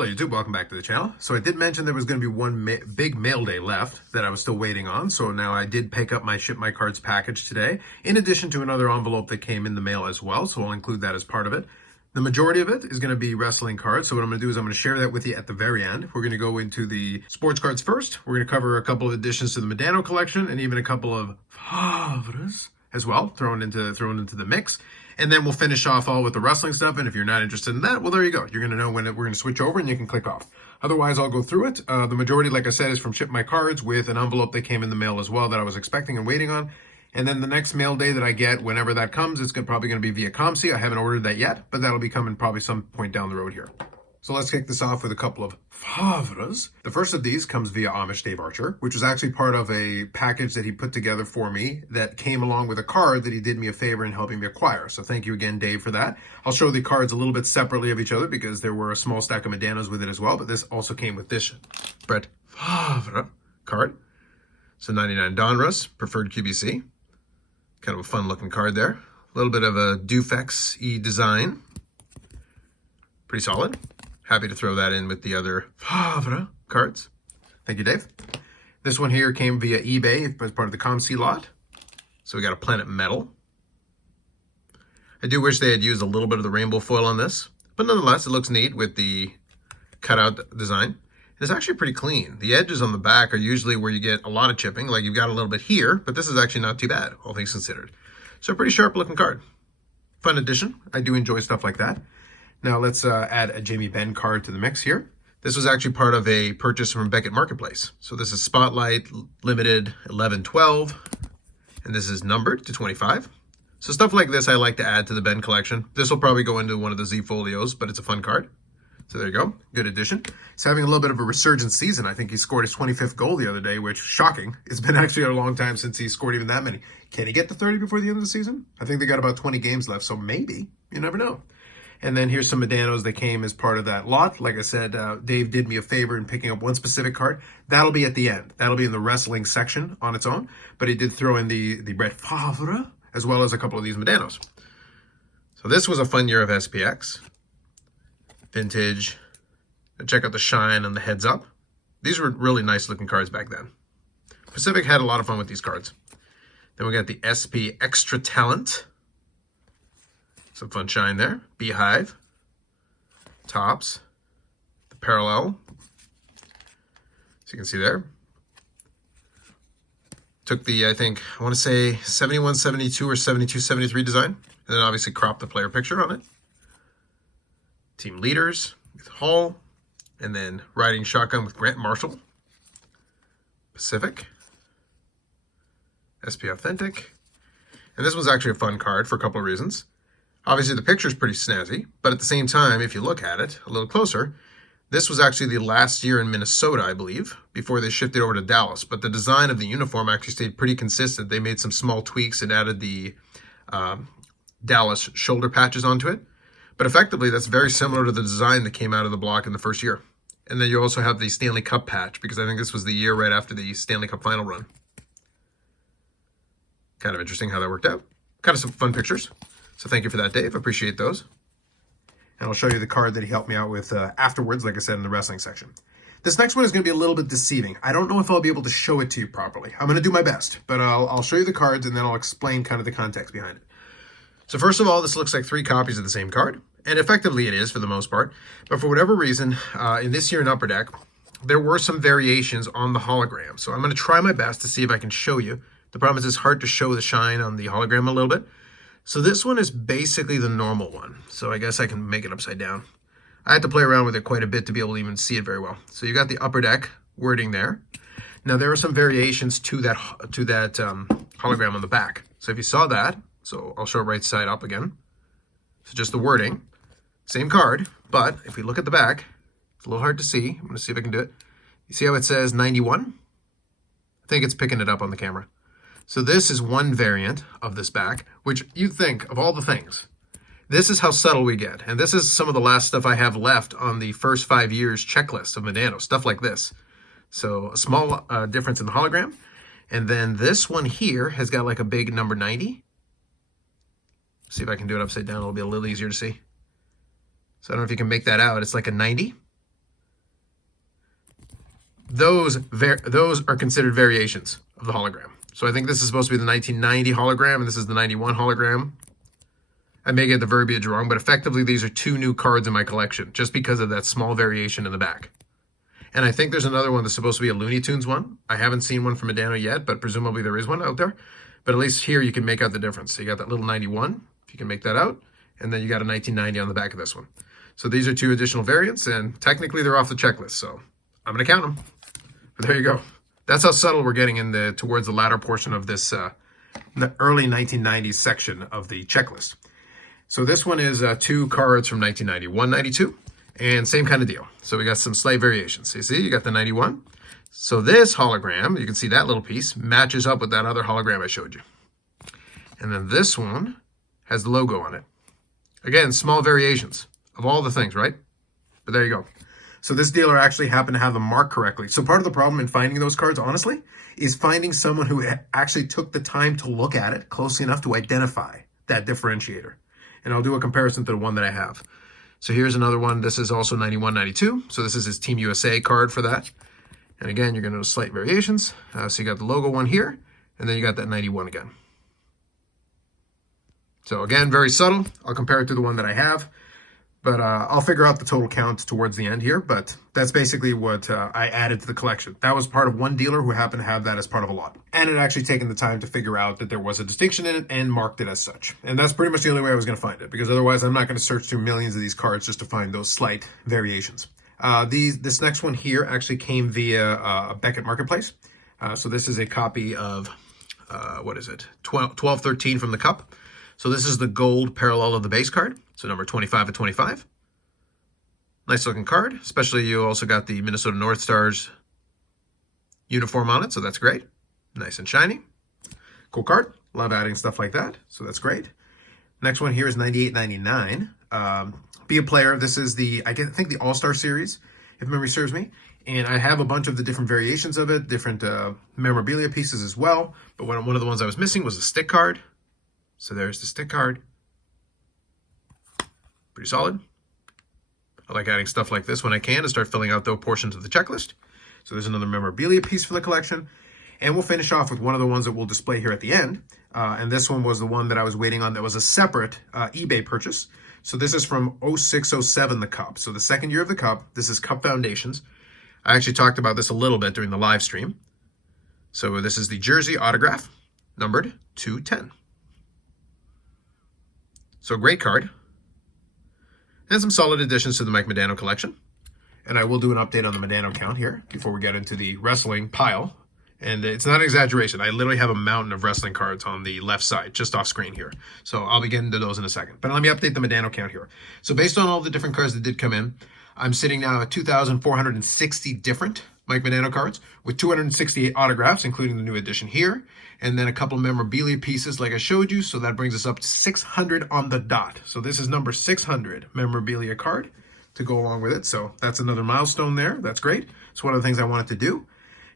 Hello YouTube, welcome back to the channel. So I did mention there was going to be one big mail day left that I was still waiting on. So now I did pick up my ShipmyCards package today, in addition to another envelope that came in the mail as well. So I'll include that as part of it. The majority of it is going to be wrestling cards. So what I'm going to do is I'm going to share that with you at the very end. We're going to go into the sports cards first. We're going to cover a couple of additions to the Modano collection and even a couple of favorites as well, thrown into the mix. And then we'll finish off all with the wrestling stuff. And if you're not interested in that, well, there you go. You're going to know when we're going to switch over and you can click off. Otherwise, I'll go through it. The majority, like I said, is from ShipmyCards with an envelope that came in the mail as well that I was expecting and waiting on. And then the next mail day that I get, whenever that comes, it's probably going to be via ComC. I haven't ordered that yet, but that'll be coming probably some point down the road here. So let's kick this off with a couple of favorites. The first of these comes via Amish Dave Archer, which was actually part of a package that he put together for me that came along with a card that he did me a favor in helping me acquire. So thank you again, Dave, for that. I'll show the cards a little bit separately of each other because there were a small stack of Modanos with it as well, but this also came with this Britt card. So 99 Donruss, preferred QBC. Kind of a fun looking card there. A little bit of a Dufex-y design. Pretty solid. Happy to throw that in with the other cards. Thank you, Dave. This one here came via eBay as part of the ComC lot. So we got a Planet Metal. I do wish they had used a little bit of the rainbow foil on this, but nonetheless, it looks neat with the cutout design. It's actually pretty clean. The edges on the back are usually where you get a lot of chipping, like you've got a little bit here, but this is actually not too bad, all things considered. So a pretty sharp looking card. Fun addition. I do enjoy stuff like that. Now let's add a Jamie Benn card to the mix here. This was actually part of a purchase from Beckett Marketplace. So this is Spotlight Limited 11-12, and this is numbered to 25. So stuff like this I like to add to the Benn collection. This will probably go into one of the Z folios, but it's a fun card. So there you go, good addition. He's having a little bit of a resurgent season. I think he scored his 25th goal the other day, which, shocking. It's been actually a long time since he scored even that many. Can he get to 30 before the end of the season? I think they got about 20 games left, so maybe. You never know. And then here's some Modanos that came as part of that lot. Like I said, Dave did me a favor in picking up one specific card. That'll be at the end. That'll be in the wrestling section on its own. But he did throw in the Brett Favre, as well as a couple of these Modanos. So this was a fun year of SPX. Vintage. Check out the shine on the heads up. These were really nice looking cards back then. Pacific had a lot of fun with these cards. Then we got the SP Extra Talent. Some fun shine there. Beehive. Tops. The Parallel. So you can see there. Took the, I want to say 71-72 or 72-73 design. And then obviously cropped the player picture on it. Team Leaders with Hall. And then Riding Shotgun with Grant Marshall. Pacific. SP Authentic. And this was actually a fun card for a couple of reasons. Obviously, the picture is pretty snazzy, but at the same time, if you look at it a little closer, this was actually the last year in Minnesota, I believe, before they shifted over to Dallas. But the design of the uniform actually stayed pretty consistent. They made some small tweaks and added the Dallas shoulder patches onto it. But effectively, that's very similar to the design that came out of the block in the first year. And then you also have the Stanley Cup patch, because I think this was the year right after the Stanley Cup final run. Kind of interesting how that worked out. Kind of some fun pictures. So thank you for that, Dave. Appreciate those. And I'll show you the card that he helped me out with afterwards, like I said, in the wrestling section. This next one is going to be a little bit deceiving. I don't know if I'll be able to show it to you properly. I'm going to do my best, but I'll show you the cards and then I'll explain kind of the context behind it. So first of all, this looks like 3 copies of the same card. And effectively it is for the most part. But for whatever reason, in this year in Upper Deck, there were some variations on the hologram. So I'm going to try my best to see if I can show you. The problem is it's hard to show the shine on the hologram a little bit. So this one is basically the normal one. So I guess I can make it upside down. I had to play around with it quite a bit to be able to even see it very well. So you got the Upper Deck wording there. Now there are some variations to that hologram on the back. So if you saw that, so I'll show it right side up again. So just the wording. Same card, but if we look at the back, it's a little hard to see. I'm going to see if I can do it. You see how it says 91? I think it's picking it up on the camera. So this is one variant of this back, which you'd think, of all the things, this is how subtle we get. And this is some of the last stuff I have left on the first 5 years checklist of Modano, stuff like this. So a small difference in the hologram. And then this one here has got like a big number 90. See if I can do it upside down. It'll be a little easier to see. So I don't know if you can make that out. It's like a 90. those are considered variations of the hologram. So I think this is supposed to be the 1990 hologram, and this is the 91 hologram. I may get the verbiage wrong, but effectively these are 2 new cards in my collection, just because of that small variation in the back. And I think there's another one that's supposed to be a Looney Tunes one. I haven't seen one from Modano yet, but presumably there is one out there. But at least here you can make out the difference. So you got that little 91, if you can make that out, and then you got a 1990 on the back of this one. So these are 2 additional variants, and technically they're off the checklist, so I'm going to count them. But there you go. That's how subtle we're getting in towards the latter portion of this the early 1990s section of the checklist. So this one is 2 cards from 1990, 192, and same kind of deal. So we got some slight variations. So you see, you got the 91. So this hologram, you can see that little piece matches up with that other hologram I showed you. And then this one has the logo on it. Again, small variations of all the things, right? But there you go. So this dealer actually happened to have them marked correctly. So part of the problem in finding those cards, honestly, is finding someone who actually took the time to look at it closely enough to identify that differentiator. And I'll do a comparison to the one that I have. So here's another one. This is also 91, 92. So this is his Team USA card for that. And again, you're going to notice slight variations. So you got the logo one here, and then you got that 91 again. So again, very subtle. I'll compare it to the one that I have. But I'll figure out the total count towards the end here. But that's basically what I added to the collection. That was part of one dealer who happened to have that as part of a lot. And it actually taken the time to figure out that there was a distinction in it and marked it as such. And that's pretty much the only way I was going to find it. Because otherwise, I'm not going to search through millions of these cards just to find those slight variations. This next one here actually came via a Beckett Marketplace. So this is a copy of, 1213 from the Cup. So this is the gold parallel of the base card. So number 25 of 25. Nice looking card. Especially you also got the Minnesota North Stars uniform on it. So that's great. Nice and shiny. Cool card. Love adding stuff like that. So that's great. Next one here is 98.99. Be a player. This is I think the All-Star Series, if memory serves me. And I have a bunch of the different variations of it, different memorabilia pieces as well. But one of the ones I was missing was the stick card. So there's the stick card. Pretty solid. I like adding stuff like this when I can to start filling out those portions of the checklist. So there's another memorabilia piece for the collection. And we'll finish off with one of the ones that we'll display here at the end. And this one was the one that I was waiting on that was a separate eBay purchase. So this is from 06-07, the Cup. So the second year of the Cup. This is Cup Foundations. I actually talked about this a little bit during the live stream. So this is the jersey autograph, numbered 210. So great card. And some solid additions to the Mike Modano collection. And I will do an update on the Modano count here before we get into the wrestling pile. And it's not an exaggeration. I literally have a mountain of wrestling cards on the left side, just off screen here. So I'll be getting to those in a second. But let me update the Modano count here. So based on all the different cards that did come in, I'm sitting now at 2,460 different Mike Modano cards with 268 autographs, including the new edition here. And then a couple of memorabilia pieces like I showed you. So that brings us up to 600 on the dot. So this is number 600 memorabilia card to go along with it. So that's another milestone there. That's great. It's one of the things I wanted to do.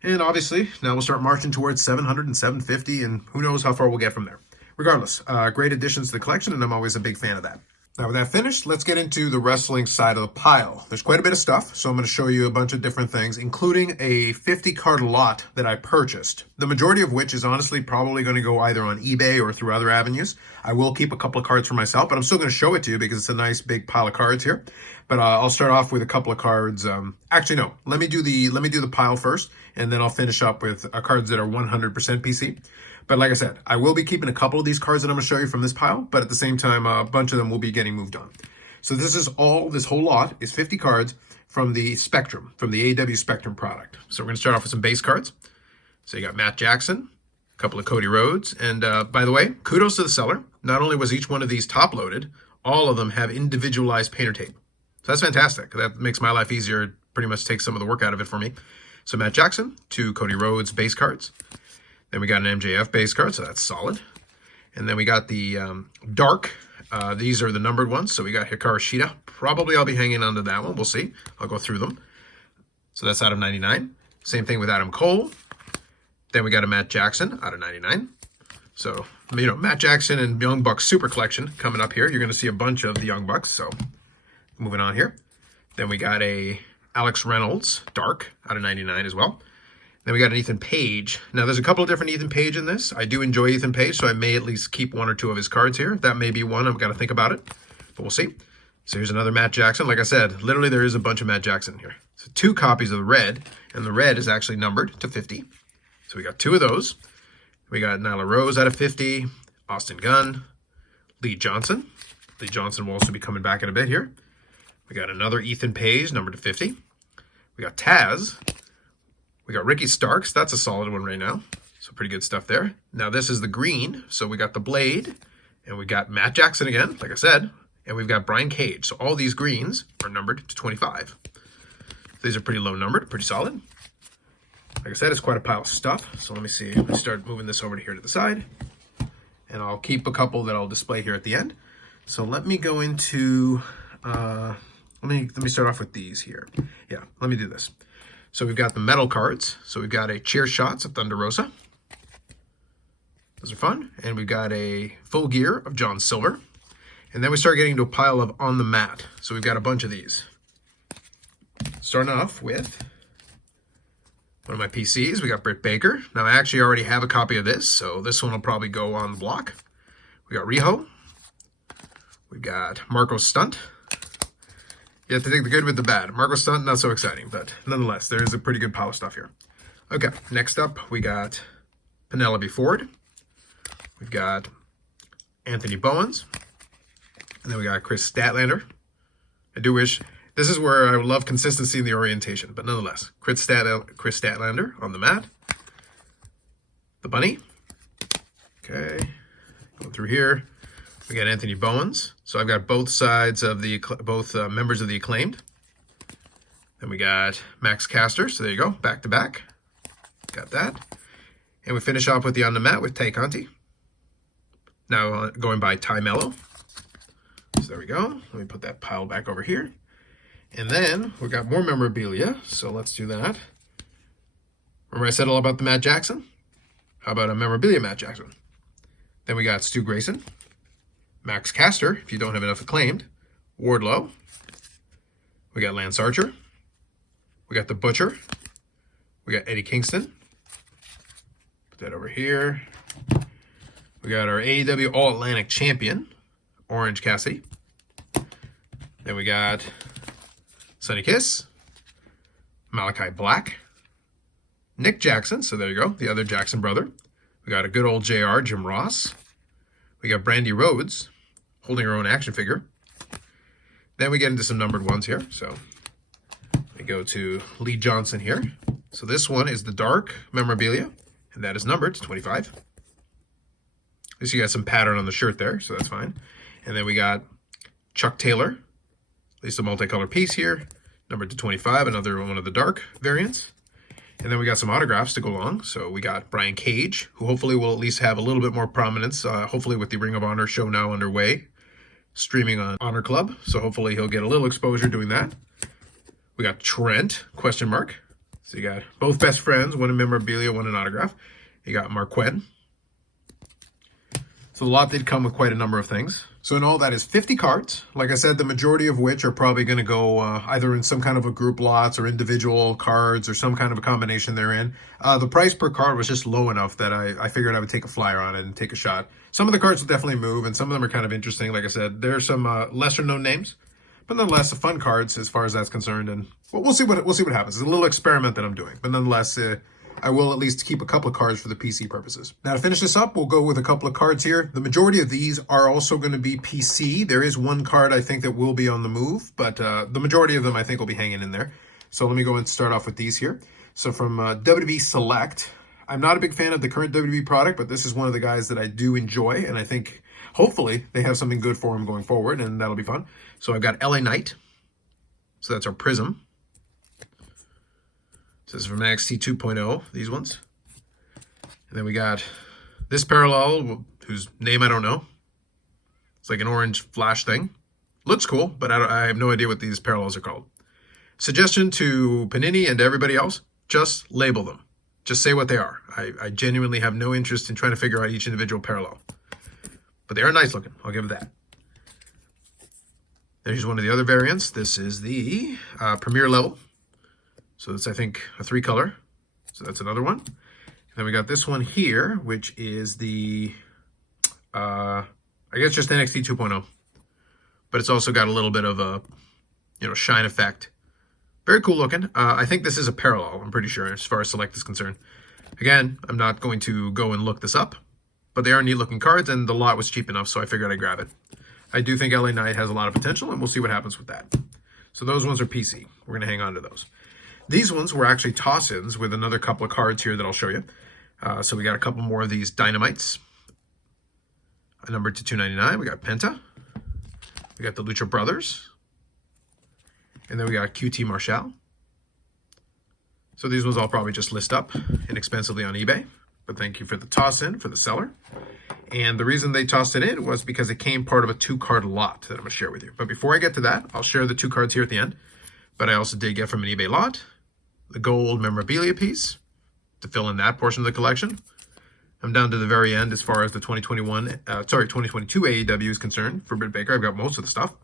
And obviously, now we'll start marching towards 700 and 750, and who knows how far we'll get from there. Regardless, great additions to the collection, and I'm always a big fan of that. Now, with that finished, let's get into the wrestling side of the pile. There's quite a bit of stuff, so I'm going to show you a bunch of different things, including a 50-card lot that I purchased, the majority of which is honestly probably going to go either on eBay or through other avenues. I will keep a couple of cards for myself, but I'm still going to show it to you because it's a nice big pile of cards here. But I'll start off with a couple of cards. Actually, no. Let me do the pile first, and then I'll finish up with cards that are 100% PC. But like I said, I will be keeping a couple of these cards that I'm going to show you from this pile, but at the same time, a bunch of them will be getting moved on. So this whole lot is 50 cards from the Spectrum, from the AEW Spectrum product. So we're going to start off with some base cards. So you got Matt Jackson, a couple of Cody Rhodes, and by the way, kudos to the seller. Not only was each one of these top loaded, all of them have individualized painter tape. So that's fantastic. That makes my life easier. It pretty much takes some of the work out of it for me. So Matt Jackson, 2 Cody Rhodes base cards. Then we got an MJF base card, so that's solid. And then we got the dark. These are the numbered ones. So we got Hikaru Shida. Probably I'll be hanging on to that one. We'll see. I'll go through them. So that's out of 99. Same thing with Adam Cole. Then we got a Matt Jackson out of 99. So, Matt Jackson and Young Bucks Super Collection coming up here. You're going to see a bunch of the Young Bucks. So moving on here. Then we got a Alex Reynolds, dark, out of 99 as well. Then we got an Ethan Page. Now, there's a couple of different Ethan Page in this. I do enjoy Ethan Page, so I may at least keep one or two of his cards here. That may be one. I've got to think about it, but we'll see. So here's another Matt Jackson. Like I said, literally there is a bunch of Matt Jackson here. So 2 copies of the red, and the red is actually numbered to 50. So we got 2 of those. We got Nyla Rose out of 50, Austin Gunn, Lee Johnson. Lee Johnson will also be coming back in a bit here. We got another Ethan Page, numbered to 50. We got Taz. We got Ricky Starks. That's a solid one right now. So pretty good stuff there. Now this is the green. So we got the Blade. And we got Matt Jackson again, like I said. And we've got Brian Cage. So all these greens are numbered to 25. These are pretty low numbered, pretty solid. Like I said, it's quite a pile of stuff. So let me see. Let me start moving this over to here to the side. And I'll keep a couple that I'll display here at the end. So let me go into... let me start off with these here. Yeah, let me do this. So we've got the metal cards. So we've got a Cheer Shots of Thunder Rosa. Those are fun. And we've got a Full Gear of John Silver. And then we start getting to a pile of On the Mat. So we've got a bunch of these. Starting off with one of my PCs. We got Britt Baker. Now I actually already have a copy of this. So this one will probably go on the block. We got Riho. We've got Marco Stunt. You have to take the good with the bad. Marco Stunt, not so exciting, but nonetheless, there is a pretty good pile of stuff here. Okay, next up, we got Penelope Ford. We've got Anthony Bowens. And then we got Chris Statlander. I do wish, this is where I would love consistency in the orientation, but nonetheless, Chris Statlander on the mat. The Bunny. Okay, going through here. We got Anthony Bowens. So I've got both sides of the, members of the Acclaimed. Then we got Max Caster. So there you go, back to back. Got that. And we finish off with the On the Mat with Tay Conti. Now going by Ty Mello. So there we go. Let me put that pile back over here. And then we got more memorabilia. So let's do that. Remember I said all about the Matt Jackson? How about a memorabilia Matt Jackson? Then we got Stu Grayson. Max Caster, if you don't have enough Acclaimed. Wardlow. We got Lance Archer. We got The Butcher. We got Eddie Kingston. Put that over here. We got our AEW All-Atlantic Champion, Orange Cassidy. Then we got Sonny Kiss. Malachi Black. Nick Jackson, so there you go, the other Jackson brother. We got a good old JR, Jim Ross. We got Brandy Rhodes, holding her own action figure. Then we get into some numbered ones here. So we go to Lee Johnson here. So this one is the dark memorabilia, and that is numbered to 25. At least you got some pattern on the shirt there, so that's fine. And then we got Chuck Taylor, at least a multicolor piece here, numbered to 25, another one of the dark variants. And then we got some autographs to go along. So we got Brian Cage, who hopefully will at least have a little bit more prominence, hopefully with the Ring of Honor show now underway, streaming on Honor Club. So hopefully he'll get a little exposure doing that. We got Trent, question mark. So you got both best friends, one in memorabilia, one in autograph. You got Marquette. So the lot did come with quite a number of things. So in all, that is 50 cards. Like I said, the majority of which are probably going to go either in some kind of a group lots or individual cards or some kind of a combination therein. The price per card was just low enough that I figured I would take a flyer on it and take a shot. Some of the cards will definitely move, and some of them are kind of interesting. Like I said, there are some lesser known names, but nonetheless, fun cards as far as that's concerned. And we'll see what happens. It's a little experiment that I'm doing, but nonetheless, I will at least keep a couple of cards for the PC purposes. Now to finish this up, we'll go with a couple of cards here. The majority of these are also going to be PC. There is one card I think that will be on the move, but the majority of them I think will be hanging in there. So let me go and start off with these here. So from WWE Select, I'm not a big fan of the current WWE product, but this is one of the guys that I do enjoy, and I think hopefully they have something good for him going forward, and that'll be fun. So I've got LA Knight. So that's our Prism. This is from NXT 2.0, these ones. And then we got this parallel, whose name I don't know. It's like an orange flash thing. Looks cool, but I have no idea what these parallels are called. Suggestion to Panini and to everybody else, just label them. Just say what they are. I genuinely have no interest in trying to figure out each individual parallel. But they are nice looking, I'll give it that. There's one of the other variants. This is the Premier level. So that's, I think, a 3-color. So that's another one. And then we got this one here, which is the, I guess just NXT 2.0. But it's also got a little bit of a, shine effect. Very cool looking. I think this is a parallel, I'm pretty sure, as far as Select is concerned. Again, I'm not going to go and look this up, but they are neat looking cards, and the lot was cheap enough, so I figured I'd grab it. I do think LA Knight has a lot of potential, and we'll see what happens with that. So those ones are PC. We're going to hang on to those. These ones were actually toss-ins with another couple of cards here that I'll show you. So we got a couple more of these Dynamites. Numbered to 299. We got Penta. We got the Lucha Brothers. And then we got QT Marshall. So these ones I'll probably just list up inexpensively on eBay. But thank you for the toss-in for the seller. And the reason they tossed it in was because it came part of a 2-card lot that I'm going to share with you. But before I get to that, I'll share the 2 cards here at the end. But I also did get from an eBay lot the gold memorabilia piece to fill in that portion of the collection. I'm down to the very end as far as the 2022 AEW is concerned for Britt Baker. I've got most of the stuff.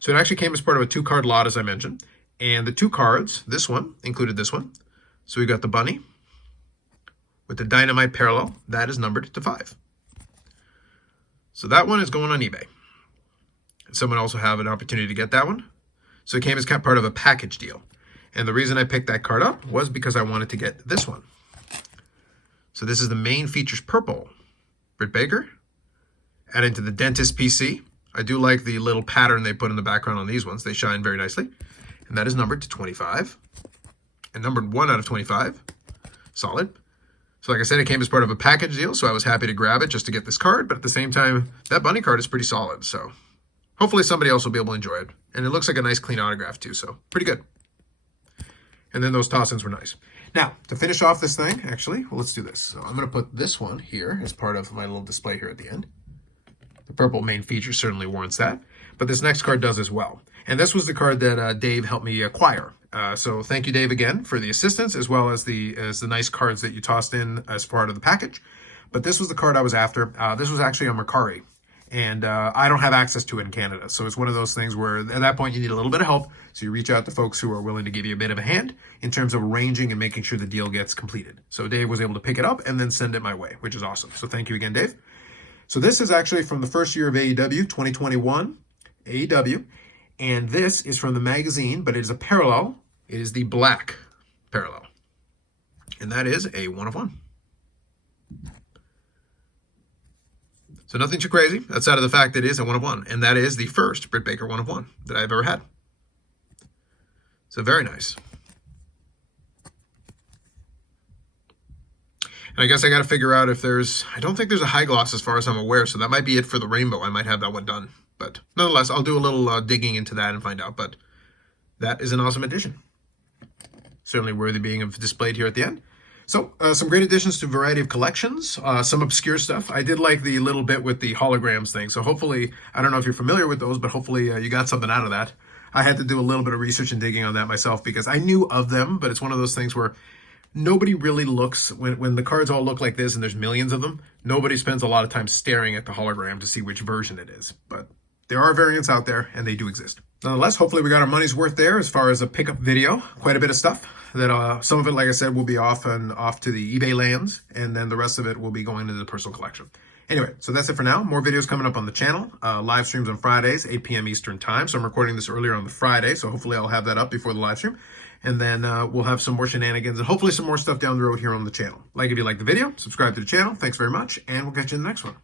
So it actually came as part of a 2-card lot, as I mentioned. And the 2 cards, this one, included this one. So we got the bunny with the Dynamite parallel. That is numbered to 5. So that one is going on eBay. Someone also have an opportunity to get that one. So it came as part of a package deal. And the reason I picked that card up was because I wanted to get this one. So this is the main features purple Britt Baker. Added to the Dentist PC. I do like the little pattern they put in the background on these ones. They shine very nicely. And that is numbered to 25. And numbered 1 out of 25. Solid. So like I said, it came as part of a package deal, so I was happy to grab it just to get this card. But at the same time, that bunny card is pretty solid. So hopefully somebody else will be able to enjoy it. And it looks like a nice clean autograph too, so pretty good. And then those toss-ins were nice. Now, to finish off this thing, actually, well, let's do this. So I'm going to put this one here as part of my little display here at the end. The purple main feature certainly warrants that. But this next card does as well. And this was the card that Dave helped me acquire. So thank you, Dave, again, for the assistance, as well as the nice cards that you tossed in as part of the package. But this was the card I was after. This was actually a Mercari. And I don't have access to it in Canada. So it's one of those things where at that point you need a little bit of help. So you reach out to folks who are willing to give you a bit of a hand in terms of arranging and making sure the deal gets completed. So Dave was able to pick it up and then send it my way, which is awesome. So thank you again, Dave. So this is actually from the first year of AEW, 2021 AEW. And this is from the magazine, but it is a parallel. It is the black parallel. And that is a 1 of 1. So nothing too crazy outside of the fact that it is a 1 of 1. And that is the first Britt Baker 1 of 1 that I've ever had. So very nice. And I guess I got to figure out if there's, I don't think there's a high gloss as far as I'm aware. So that might be it for the rainbow. I might have that one done. But nonetheless, I'll do a little digging into that and find out. But that is an awesome addition. Certainly worthy being displayed here at the end. So some great additions to a variety of collections, some obscure stuff. I did like the little bit with the holograms thing. So hopefully, I don't know if you're familiar with those, but hopefully you got something out of that. I had to do a little bit of research and digging on that myself because I knew of them, but it's one of those things where nobody really looks, when the cards all look like this and there's millions of them, nobody spends a lot of time staring at the hologram to see which version it is. But there are variants out there and they do exist. Nonetheless, hopefully we got our money's worth there as far as a pickup video. Quite a bit of stuff. That some of it, like I said, will be off to the eBay lands, and then the rest of it will be going into the personal collection. Anyway, so that's it for now. More videos coming up on the channel. Live streams on Fridays, 8 p.m. Eastern time. So I'm recording this earlier on the Friday, so hopefully I'll have that up before the live stream. And then we'll have some more shenanigans and hopefully some more stuff down the road here on the channel. Like if you like the video, subscribe to the channel. Thanks very much, and we'll catch you in the next one.